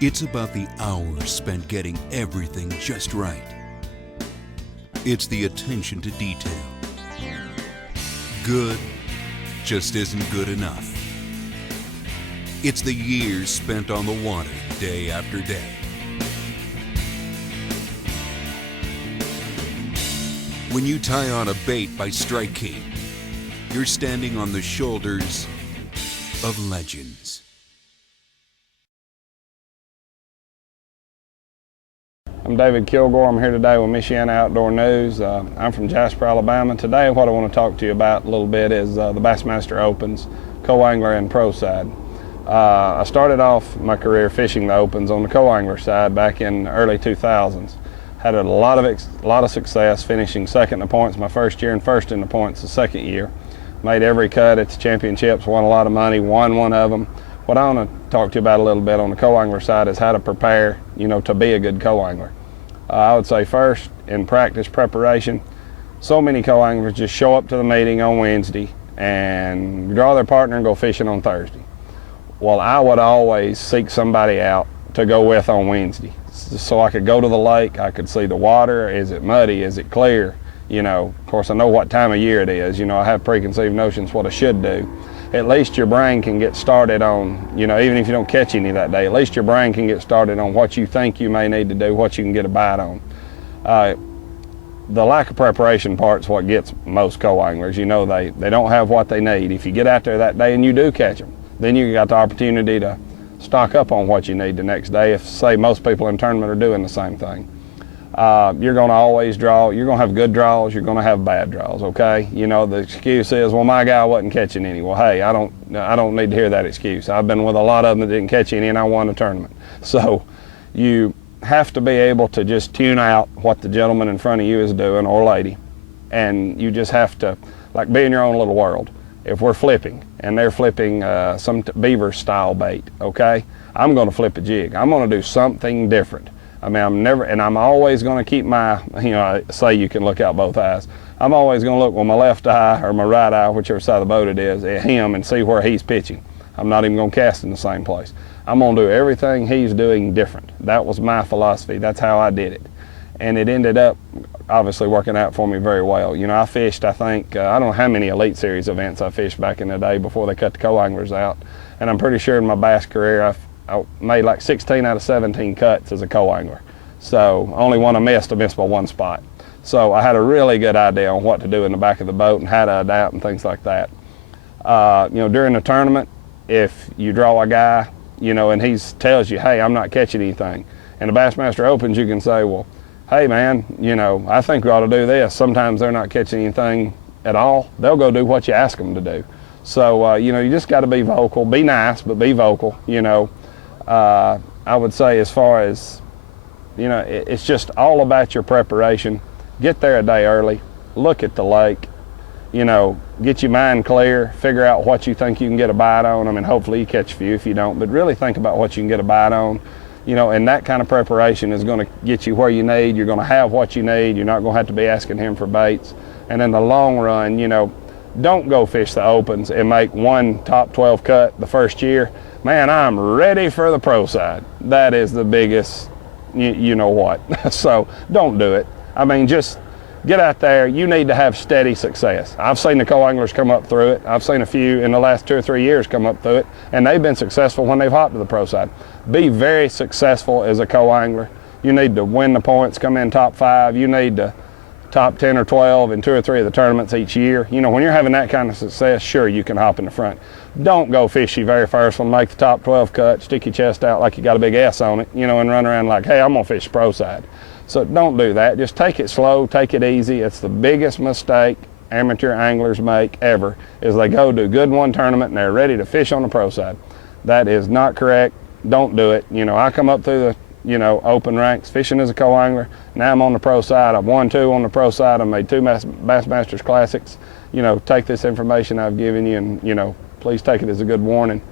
It's about the hours spent getting everything just right. It's the attention to detail. Good just isn't good enough. It's the years spent on the water day after day. When you tie on a bait by Strike King, you're standing on the shoulders of legends. I'm David Kilgore. I'm here today with Michiana Outdoor News. I'm from Jasper, Alabama. Today what I want to talk to you about a little bit is the Bassmaster Opens, co-angler and pro side. I started off my career fishing the Opens on the co-angler side back in the early 2000s. Had a lot of success, finishing second in the points my first year and first in the points the second year. Made every cut at the championships, won a lot of money, won one of them. What I want to talk to you about a little bit on the co-angler side is how to prepare, to be a good co-angler. I would say first, in practice preparation, so many co-anglers just show up to the meeting on Wednesday and draw their partner and go fishing on Thursday. Well, I would always seek somebody out to go with on Wednesday, so I could go to the lake, I could see the water. Is it muddy? Is it clear? Of course, I know what time of year it is. I have preconceived notions what I should do. At least your brain can get started on, even if you don't catch any that day, at least your brain can get started on what you think you may need to do, what you can get a bite on. The lack of preparation part's what gets most co-anglers. They don't have what they need. If you get out there that day and you do catch them, then you got the opportunity to stock up on what you need the next day. If, say, most people in the tournament are doing the same thing. You're going to always draw. You're going to have good draws. You're going to have bad draws. Okay. The excuse is, well, my guy wasn't catching any. Well, hey, I don't need to hear that excuse. I've been with a lot of them that didn't catch any, and I won the tournament. So, you have to be able to just tune out what the gentleman in front of you is doing, or lady, and you just have to be in your own little world. If we're flipping and they're flipping some beaver style bait, okay, I'm going to flip a jig. I'm going to do something different. I'm always going to keep my, I say you can look out both eyes. I'm always going to look with my left eye or my right eye, whichever side of the boat it is, at him and see where he's pitching. I'm not even going to cast in the same place. I'm going to do everything he's doing different. That was my philosophy. That's how I did it. And it ended up obviously working out for me very well. I fished, I think, I don't know how many Elite Series events I fished back in the day before they cut the co-anglers out. And I'm pretty sure in my bass career, I made like 16 out of 17 cuts as a co-angler. So only one I missed by one spot. So I had a really good idea on what to do in the back of the boat and how to adapt and things like that. During the tournament, if you draw a guy, and he tells you, hey, I'm not catching anything. In the Bassmaster Opens, you can say, well, hey man, I think we ought to do this. Sometimes they're not catching anything at all. They'll go do what you ask them to do. So, you just got to be vocal. Be nice, but be vocal, I would say as far as, it's just all about your preparation. Get there a day early, look at the lake, get your mind clear, figure out what you think you can get a bite on. Hopefully you catch a few if you don't, but really think about what you can get a bite on. And that kind of preparation is going to get you where you need. You're going to have what you need. You're not going to have to be asking him for baits. And in the long run, don't go fish the Opens and make one top 12 cut the first year. Man, I'm ready for the pro side. That is the biggest, you know what. So don't do it. Just get out there. You need to have steady success. I've seen the co-anglers come up through it. I've seen a few in the last 2 or 3 years come up through it, and they've been successful when they've hopped to the pro side. Be very successful as a co-angler. You need to win the points, come in top 5. You need to top 10 or 12 in 2 or 3 of the tournaments each year. When you're having that kind of success, sure, you can hop in the front. Don't go fish your very first one, make the top 12 cut, stick your chest out like you got a big S on it, and run around like, hey, I'm gonna fish pro side. So don't do that. Just take it slow, take it easy. It's the biggest mistake amateur anglers make ever, is they go do good one tournament and they're ready to fish on the pro side. That is not correct. Don't do it. I come up through the open ranks fishing as a co-angler. Now I'm on the pro side. I've won 2 on the pro side. I've made 2 Bassmasters Classics. Take this information I've given you and, please take it as a good warning.